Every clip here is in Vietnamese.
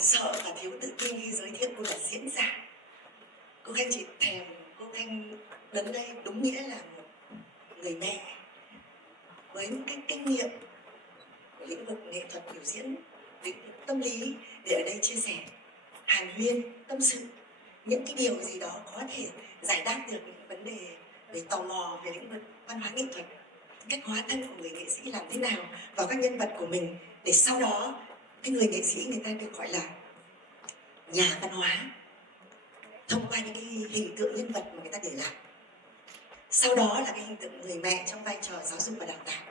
sợ và thiếu tự tin khi giới thiệu cô là diễn giả. Cô Khanh chỉ thèm, cô Khanh đến đây đúng nghĩa là một người mẹ với những cái kinh nghiệm của lĩnh vực nghệ thuật biểu diễn, lĩnh vực tâm lý, để ở đây chia sẻ, hàn huyên, tâm sự những cái điều gì đó có thể giải đáp được những vấn đề về tò mò về lĩnh vực văn hóa nghệ thuật, cách hóa thân của người nghệ sĩ làm thế nào vào các nhân vật của mình, để sau đó cái người nghệ sĩ người ta được gọi là nhà văn hóa thông qua những cái hình tượng nhân vật mà người ta để lại. Sau đó là cái hình tượng người mẹ trong vai trò giáo dục và đào tạo.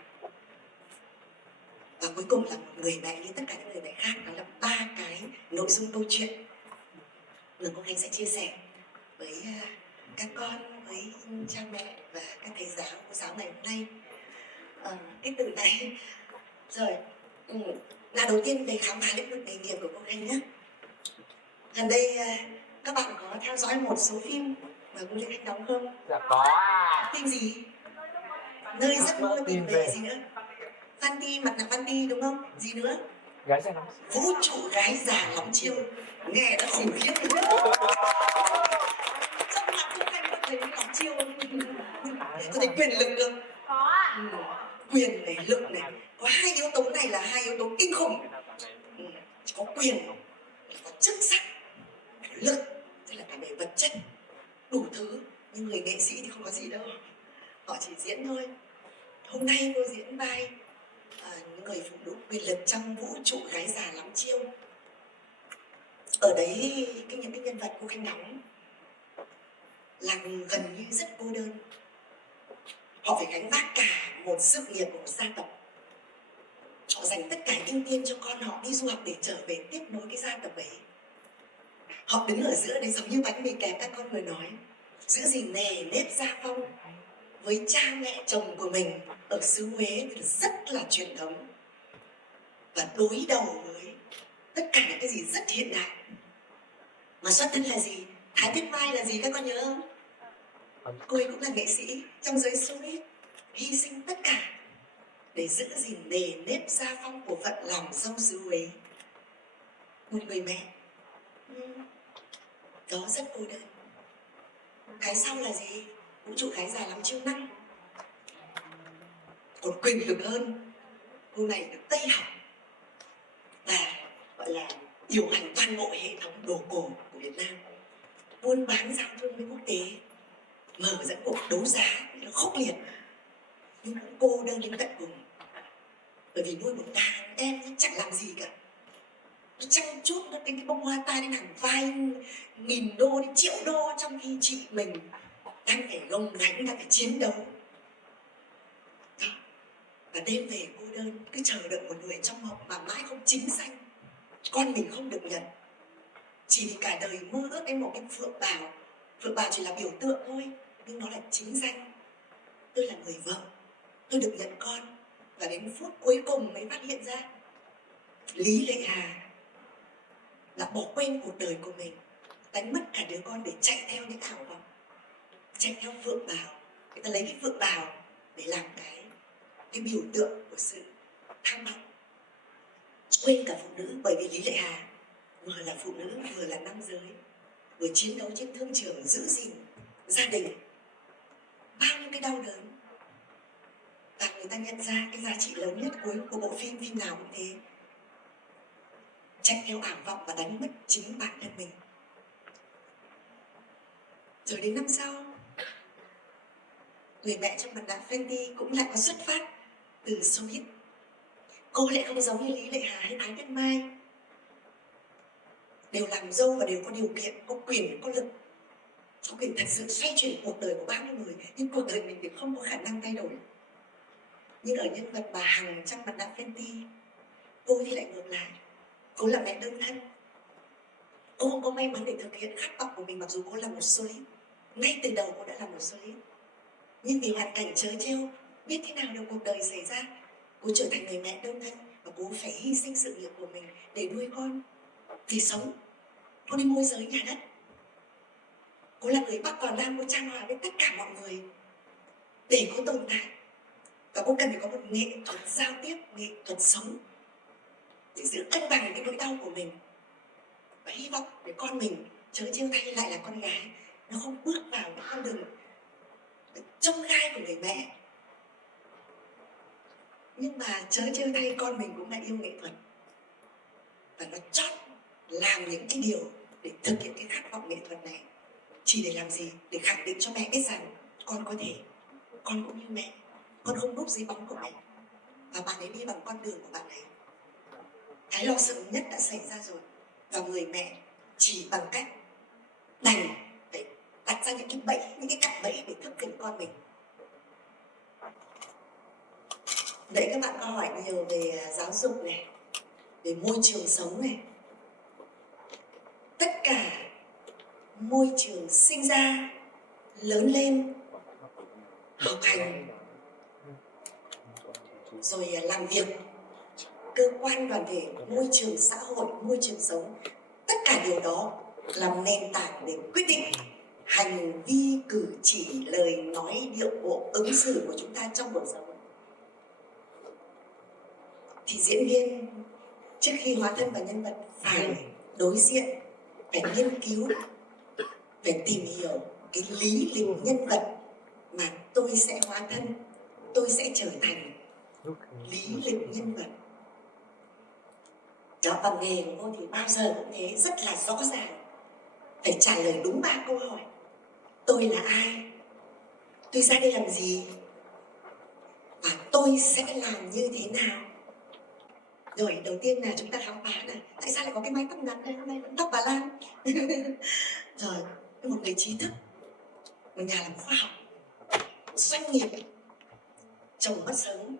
Và cuối cùng là một người mẹ như tất cả những người mẹ khác, đó là 3 cái nội dung câu chuyện mà cô Khanh sẽ chia sẻ với các con, với cha mẹ và các thầy giáo, cô giáo ngày hôm nay. Cái từ này rồi là đầu tiên về khám phá lĩnh vực nghề nghiệp của cô Khanh nhé. Gần đây các bạn có theo dõi một số phim mà cô Khanh đóng không? Dạ có. Phim gì? Nơi giấc mơ tìm về gì nữa? Văn Ti, mặt nạ Văn Ti đúng không? Gì nữa? Gái già lắm. Vũ trụ gái già lắm chiêu. Nghe đã khủng khiếp. Trong mặt cô Khanh có thấy lắm chiêu không? Có thấy quyền lực không? Có ạ. Quyền này, lực này. Có hai yếu tố này là hai yếu tố kinh khủng. Có quyền, có chức sắc, có lực, tức là cả về vật chất, đủ thứ. Nhưng người nghệ sĩ thì không có gì đâu, họ chỉ diễn thôi. Hôm nay cô diễn vai những người phụ nữ quyền lực trong vũ trụ gái già lắm chiêu. Ở đấy những cái nhân vật cô Khanh đóng là gần như rất cô đơn. Họ phải gánh vác cả một sự nghiệp của một gia tộc. Họ dành tất cả ưu tiên cho con họ đi du học để trở về tiếp nối cái gia tộc ấy. Họ đứng ở giữa đấy giống như bánh mì kẹp các con vừa nói, giữ gìn nề nếp gia phong với cha mẹ chồng của mình ở xứ Huế thì rất là truyền thống, và đối đầu với tất cả những cái gì rất hiện đại. Mà xuất thân là gì? Thái Tuyết Mai là gì các con nhớ không? Cô ấy cũng là nghệ sĩ trong giới showbiz, hy sinh tất cả để giữ gìn nề nếp gia phong của phận làm dâu xứ Huế. Một người mẹ đó rất cô đơn. Cái sau là gì? Vũ trụ gái già lắm chiêu năng. Còn quyền lực hơn, cô này được Tây học và gọi là điều hành toàn bộ hệ thống đồ cổ của Việt Nam, buôn bán giao thương với quốc tế, mở dẫn cuộc đấu giá nó khốc liệt nhưng cũng cô đơn đến tận cùng. Bởi vì nuôi một đàn em nó chẳng làm gì cả, nó chăm chút, nó cái bông hoa tai đến hàng vài nghìn đô đến triệu đô, trong khi chị mình đang phải gồng gánh, đang phải chiến đấu. Đó. Và đêm về cô đơn, cứ chờ đợi một người trong mộng mà mãi không chính danh. Con mình không được nhận, chỉ vì cả đời mơ ước đến một cái phượng bào. Phượng bào chỉ là biểu tượng thôi, nhưng nó là chính danh. Tôi là người vợ, tôi được nhận con. Và đến phút cuối cùng mới phát hiện ra Lý Lệ Hà là bỏ quên cuộc đời của mình, đánh mất cả đứa con để chạy theo những ảo vọng, chạy theo phượng bào. Người ta lấy cái phượng bào để làm cái biểu tượng của sự tham vọng, quên cả phụ nữ. Bởi vì Lý Lệ Hà vừa là phụ nữ, vừa là nam giới, vừa chiến đấu trên thương trường, giữ gìn gia đình, bao nhiêu cái đau đớn. Và người ta nhận ra cái giá trị lớn nhất cuối của bộ phim nào cũng thế, chạy theo ảo vọng và đánh mất chính bản thân mình. Rồi đến năm sau, người mẹ trong mặt nạ Fenty cũng lại có xuất phát từ showbiz. Cô lại không giống như Lý Lệ Hà hay Thái Tuyết Mai, đều làm dâu và đều có điều kiện, có quyền, có lực, có quyền thật sự xoay chuyển cuộc đời của bao nhiêu người. Nhưng cuộc đời mình thì không có khả năng thay đổi. Nhưng ở nhân vật bà Hằng trong mặt nạ Fenty, cô thì lại ngược lại. Cô là mẹ đơn thân, cô không có may mắn để thực hiện khát vọng của mình, mặc dù cô là một solist. Ngay từ đầu cô đã là một solist, nhưng vì hoàn cảnh trớ trêu, biết thế nào được cuộc đời xảy ra, cô trở thành người mẹ đơn thân và cô phải hy sinh sự nghiệp của mình để nuôi con, để sống. Cô đi môi giới nhà đất. Cô là người Bắc vào Nam, cô trang hòa với tất cả mọi người để cô tồn tại. Và cô cần phải có một nghệ thuật giao tiếp, nghệ thuật sống để giữ cân bằng cái nỗi đau của mình. và hy vọng để con mình chớ trêu thay lại là con gái, nó không bước vào những con đường chông gai của người mẹ. Nhưng mà chớ trêu thay con mình cũng là yêu nghệ thuật, và nó chót làm những cái điều để thực hiện cái khát vọng nghệ thuật này. Chỉ để làm gì? Để khẳng định cho mẹ biết rằng con có thể, con cũng như mẹ, con không núp dưới bóng của mẹ, và bạn ấy đi bằng con đường của bạn ấy. Cái lo sợ nhất đã xảy ra rồi, và người mẹ chỉ bằng cách đành phải đặt ra những cái bẫy, những cái cạm bẫy để thức tỉnh con mình. Đấy, các bạn có hỏi nhiều về giáo dục này, về môi trường sống này. Tất cả môi trường sinh ra, lớn lên, học hành, rồi làm việc, cơ quan đoàn thể, môi trường xã hội, môi trường sống, tất cả điều đó làm nền tảng để quyết định hành vi, cử chỉ, lời nói, điệu bộ, ứng xử của chúng ta trong cuộc sống. Thì diễn viên trước khi hóa thân vào nhân vật phải đối diện, phải nghiên cứu, phải tìm hiểu cái lý lịch nhân vật mà tôi sẽ hóa thân, tôi sẽ trở thành. Lý lịch nhân vật đó, bằng nghề của cô thì bao giờ cũng thế, rất là rõ ràng, phải trả lời đúng 3 câu hỏi. Tôi là ai? Tôi ra đây làm gì? Và tôi sẽ làm như thế nào? Rồi, đầu tiên là chúng ta khám phá là tại sao lại có cái mái tóc ngắn này, hôm nay vẫn tóc bà Lan. Rồi, một người trí thức, một nhà làm khoa học, doanh nghiệp, chồng mất sớm.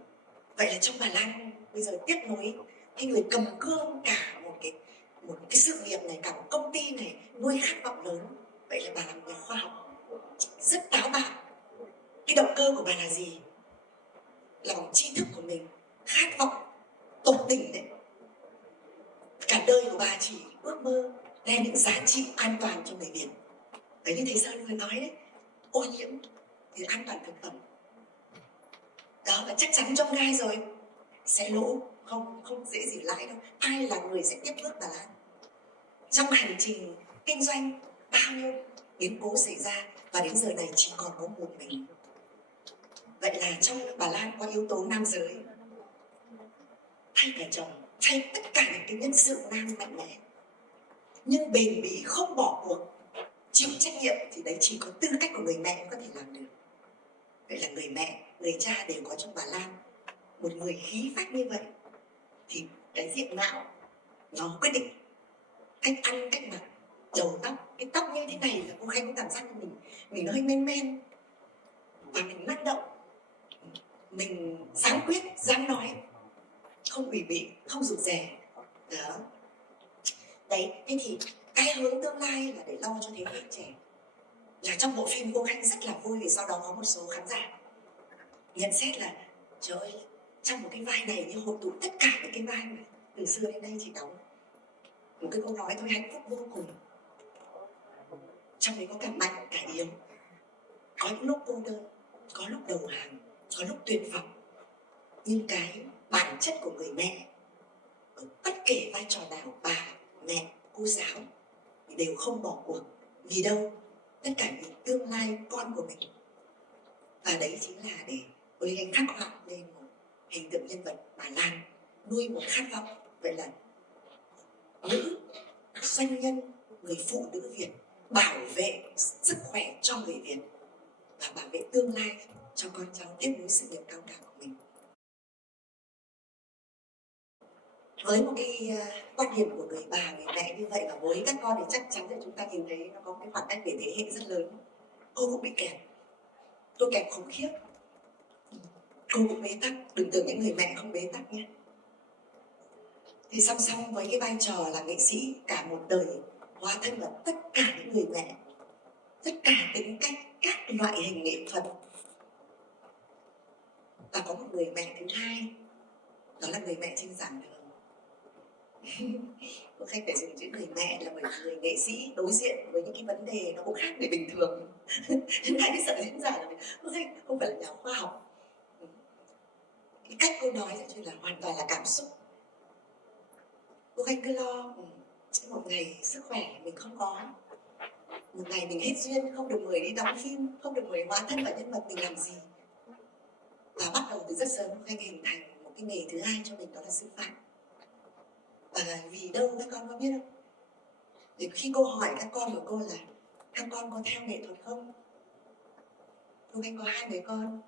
Vậy là trong Bà Lan bây giờ tiếp nối cái người cầm cương cả một cái sự nghiệp này, cả một công ty này, nuôi khát vọng lớn. Vậy là bà là một nhà khoa học rất táo bạo. Cái động cơ của bà là gì? Lòng tri thức của mình, khát vọng tột đỉnh đấy. Cả đời của bà chỉ ước mơ đem những giá trị an toàn cho người Việt. Đấy, như thầy Sơn vừa nói đấy, ô nhiễm thì an toàn thực phẩm. Đó, và chắc chắn trong gai rồi sẽ lỗ, không dễ gì lãi đâu. Ai là người sẽ tiếp bước Bà Lan? Trong hành trình kinh doanh bao nhiêu biến cố xảy ra, và đến giờ này chỉ còn có một mình. Vậy là trong Bà Lan có yếu tố nam giới, thay cả chồng, thay tất cả những cái nhân sự nam mạnh mẽ, nhưng bền bỉ, không bỏ cuộc, chịu trách nhiệm, thì đấy chỉ có tư cách của người mẹ có thể làm được. Vậy là người mẹ, người cha đều có trong Bà Lan một người khí phách như vậy, thì cái diện mạo nó quyết định cách ăn, cách mặc, đầu tóc. Cái tóc như thế này là cô Khanh có cảm giác như mình nó hơi men men, và mình năng động, mình dám quyết, dám nói, không ủy mị, không rụt rè. Đó. Đấy, thế thì cái hướng tương lai là để lo cho thế hệ trẻ. Là trong bộ phim cô Khanh rất là vui vì sau đó có một số khán giả nhận xét là trời ơi, trong một cái vai này như hội tụ tất cả những cái vai mà từ xưa đến nay chị đóng. Một cái câu nói thôi, hạnh phúc vô cùng. Trong đấy có cả mạnh, cả yếu. Có những lúc cô đơn, có lúc đầu hàng, có lúc tuyệt vọng. Nhưng cái bản chất của người mẹ ở bất kể vai trò nào, bà, mẹ, cô giáo, thì đều không bỏ cuộc. Vì đâu? Tất cả vì tương lai con của mình. Và đấy chính là để với anh khắc họa lên một hình tượng nhân vật Bà Lan, nuôi một khát vọng. Vậy là nữ doanh nhân, người phụ nữ Việt bảo vệ sức khỏe cho người Việt và bảo vệ tương lai cho con cháu tiếp nối sự nghiệp cao cả của mình. Với một cái quan điểm của người bà, người mẹ như vậy, và với các con thì chắc chắn là chúng ta nhìn thấy nó có cái khoảng cách về thế hệ rất lớn. Cô cũng bị kẹp, tôi kẹp khủng khiếp. Cô cũng bế tắc, đừng tưởng những người mẹ không bế tắc nhé. Thì song song với cái vai trò là nghệ sĩ cả một đời, hóa thân vào tất cả những người mẹ, tất cả tính cách, các loại hình nghệ thuật. Và có một người mẹ thứ hai, đó là người mẹ trên giảng đường. Cô Khanh phải dùng chữ người mẹ là bởi vì người nghệ sĩ đối diện với những cái vấn đề nó cũng khác người bình thường. Nên hai cái sợ diễn giải là cô Khanh không phải là nhà khoa học. Cái cách cô nói là hoàn toàn là cảm xúc. Cô Khanh cứ lo Chứ một ngày sức khỏe mình không có, một ngày mình hết duyên, không được mời đi đóng phim, không được mời hóa thân vào nhân vật, mình làm gì? Và bắt đầu từ rất sớm Khanh hình thành một cái nghề thứ hai cho mình, đó là sư phạm. Và vì đâu các con có biết không? Thì khi cô hỏi các con của cô là các con có theo nghệ thuật không? Cô Khanh có hai đứa con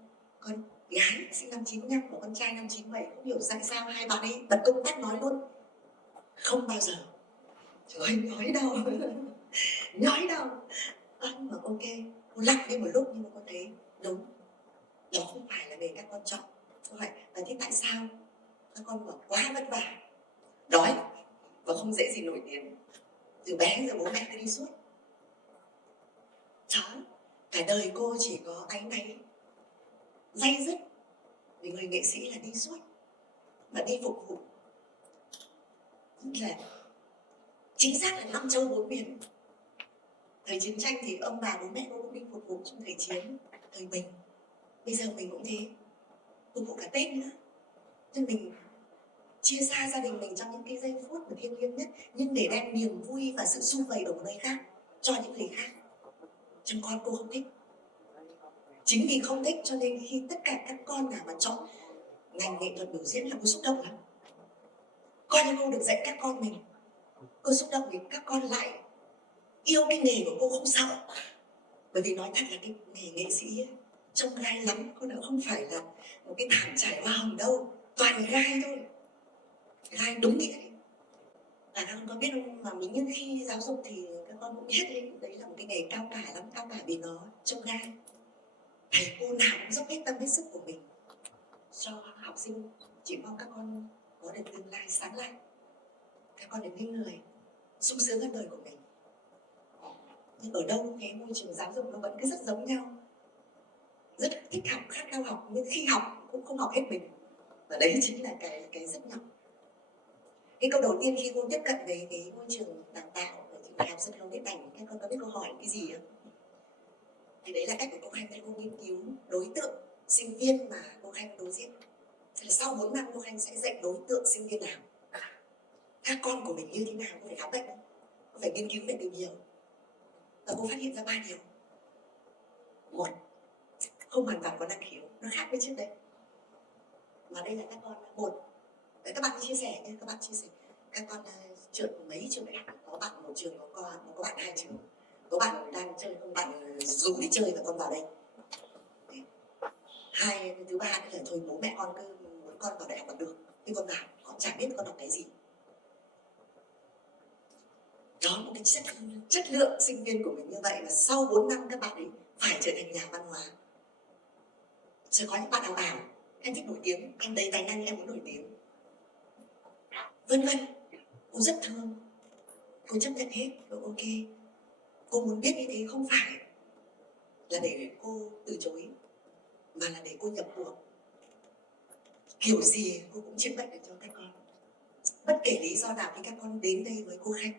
gái sinh năm 95 và con trai năm 97, không hiểu tại sao hai bạn ấy bật công tắc nói luôn không bao giờ. Trời ơi, nói đâu nói đâu. Mà ok, cô lặng đi một lúc nhưng mà cô thấy đúng, đó không phải là nghề các con chọn. Cô hỏi là thế tại sao? Các con bảo quá vất vả, đói và không dễ gì nổi tiếng, từ bé giờ bố mẹ cứ đi suốt. Đó, cả đời cô chỉ có áy náy, day dứt vì người nghệ sĩ là đi suốt và đi phục vụ, là chính xác là 5 châu 4 biển. Thời chiến tranh thì ông bà bố mẹ cô cũng đi phục vụ, trong thời chiến, thời bình, bây giờ mình cũng thế, phục vụ cả Tết nữa. Nên mình chia xa gia đình mình trong những cái giây phút mà thiêng liêng nhất, nhưng để đem niềm vui và sự sum vầy ở một nơi khác cho những người khác. Trong con cô không thích, chính vì không thích cho nên khi tất cả các con nào mà chọn ngành nghệ thuật biểu diễn là cô xúc động lắm. Coi như cô được dạy các con mình, cô xúc động vì các con lại yêu cái nghề của cô không sợ. Bởi vì nói thật là cái nghề nghệ sĩ ấy, trông gai lắm, cô đã không phải là một cái thảm trải hoa hồng đâu, toàn gai thôi, gai đúng nghĩa đấy. Và các con có biết không, mà mình nhưng khi giáo dục thì các con cũng biết đấy là một cái nghề cao cả lắm, cao cả vì nó trông gai. Thầy cô nào cũng dốc hết tâm hết sức của mình cho học sinh, chỉ mong các con có được tương lai sáng lạng, các con được những người sung sướng hơn đời của mình. Nhưng ở đâu cái môi trường giáo dục nó vẫn cứ rất giống nhau, rất thích học, khát khao học, nhưng khi học cũng không học hết mình. Và đấy chính là cái rất nhỏ. Cái câu đầu tiên khi cô tiếp cận với cái môi trường đào tạo ở trường đại học sân khấu điện ảnh, các con có biết cô hỏi cái gì không? Thì đấy là cách của cô Khanh, cô nghiên cứu đối tượng sinh viên mà cô Khanh đối diện. Thế là sau 4 năm cô Khanh sẽ dạy đối tượng sinh viên nào, các con của mình như thế nào, cô phải khám bệnh, cô phải nghiên cứu, phải tìm hiểu. Và cô phát hiện ra 3 điều. Một, không hoàn toàn có năng khiếu, nó khác với trước đây. Mà đây là các con một, đấy, các bạn chia sẻ nhé, các bạn chia sẻ, các con trượt mấy trường đại học, có bạn một trường, có bạn 2 trường, có bạn đang chơi, không bạn rủ đi chơi và con vào đây. Hai, thứ ba là thôi bố mẹ con cứ muốn con vào đại học là được, nhưng con vào con chẳng biết con đọc cái gì. Đó, một cái chất lượng sinh viên của mình như vậy, và sau 4 năm các bạn ấy phải trở thành nhà văn hóa. Rồi có những bạn ảo ảo, em thích nổi tiếng, em đầy tài năng, em muốn nổi tiếng, vân vân. Cô rất thương, cô chấp nhận hết, cô ok. Cô muốn biết như thế không phải là để cô từ chối, mà là để cô nhập cuộc. Kiểu gì cô cũng chữa bệnh được cho các con. Bất kể lý do nào khi các con đến đây với cô Khanh,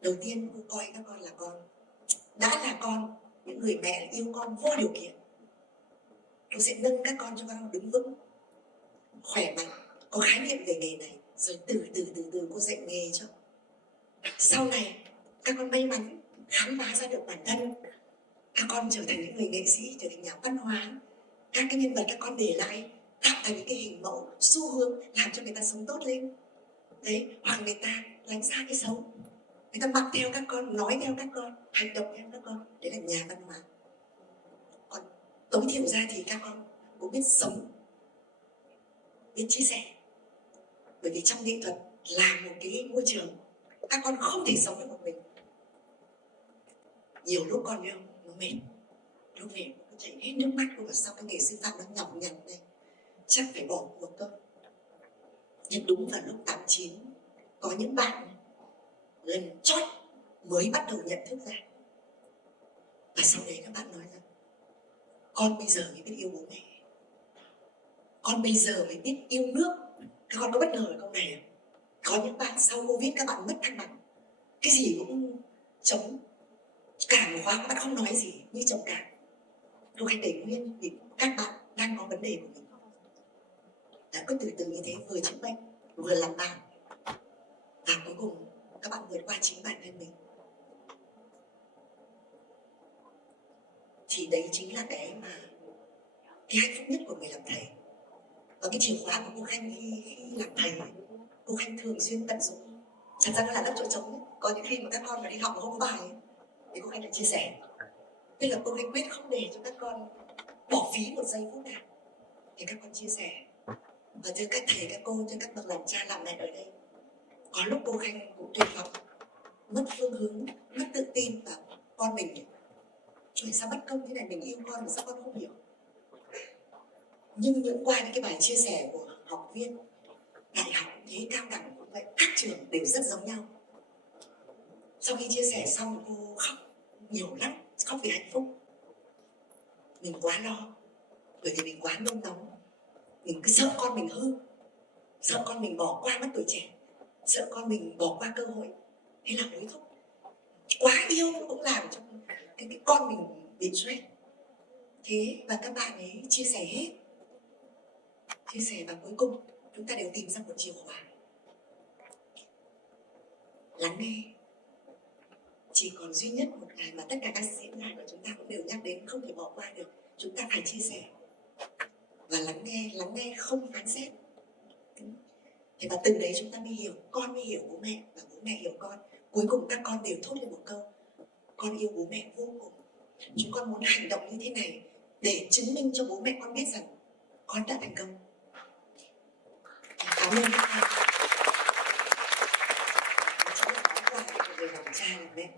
đầu tiên cô coi các con là con, đã là con, những người mẹ yêu con vô điều kiện. Cô sẽ nâng các con cho các con đứng vững, khỏe mạnh, có khái niệm về nghề này, rồi từ từ cô dạy nghề cho. Sau này các con may mắn khám phá ra được bản thân, các con trở thành những người nghệ sĩ, trở thành nhà văn hóa, các cái nhân vật các con để lại tạo thành những cái hình mẫu, xu hướng làm cho người ta sống tốt lên. Đấy, hoặc người ta lánh xa cái xấu, người ta mặc theo các con, nói theo các con, hành động theo các con, đấy là nhà văn hóa. Còn tối thiểu ra thì các con cũng biết sống, biết chia sẻ. Bởi vì trong nghệ thuật là một cái môi trường các con không thể sống được một mình. Nhiều lúc con yêu nó mệt, lúc về nó chảy hết nước mắt, của sau cái nghề sư phạm nó nhọc nhằn này, chắc phải bỏ cuộc thôi. Nhưng đúng vào lúc 89, có những bạn lần chót mới bắt đầu nhận thức ra. Và sau đấy các bạn nói rằng con bây giờ mới biết yêu bố mẹ, con bây giờ mới biết yêu nước. Các con có bất ngờ câu này không? Có những bạn sau Covid các bạn mất thăng bằng, cái gì cũng chống, cả một khóa các bạn không nói gì như trầm cảm. Cô Khanh để nguyên vì các bạn đang có vấn đề của mình. Đã cứ từ từ như thế, vừa chữa bệnh vừa làm bạn, và cuối cùng các bạn vượt qua chính bản thân mình. Thì đấy chính là cái hạnh phúc nhất của người làm thầy. Và cái chìa khóa của cô Khanh khi làm thầy ấy, cô Khanh thường xuyên tận dụng. Thật ra nó là lớp chỗ trống ấy. Có những khi mà các con mà đi học mà không có bài ấy, thì cô Khanh lại chia sẻ. Tức là cô Khanh quyết không để cho các con bỏ phí một giây phút nào, thì các con chia sẻ. Và thưa các thầy, các cô, thưa các bậc làm cha làm mẹ ở đây, có lúc cô Khanh cũng tuyệt vọng, mất phương hướng, mất tự tin vào con mình. Trời, sao mất công thế này, mình yêu con mà sao con không hiểu. Nhưng những qua những cái bài chia sẻ của học viên đại học thế, cao đẳng cũng vậy, các trường đều rất giống nhau. Sau khi chia sẻ xong cô khóc nhiều lắm, khóc vì hạnh phúc. Mình quá lo, bởi vì mình quá nôn nóng, mình cứ sợ con mình hư, sợ con mình bỏ qua mất tuổi trẻ, sợ con mình bỏ qua cơ hội, thế là hối thúc. Quá yêu cũng làm cho cái con mình bị stress. Thế và các bạn ấy chia sẻ hết, chia sẻ và cuối cùng chúng ta đều tìm ra một chìa khóa: lắng nghe. Chỉ còn duy nhất một cái mà tất cả các diễn đàn của chúng ta cũng đều nhắc đến, không thể bỏ qua được, chúng ta phải chia sẻ và lắng nghe không phán xét. Thế và từ đấy chúng ta mới hiểu, con mới hiểu bố mẹ và bố mẹ hiểu con. Cuối cùng các con đều thốt lên một câu: con yêu bố mẹ vô cùng. Chúng con muốn hành động như thế này để chứng minh cho bố mẹ con biết rằng con đã thành công. Cảm ơn các con. Đó chính là món quà của người làm cha làm mẹ.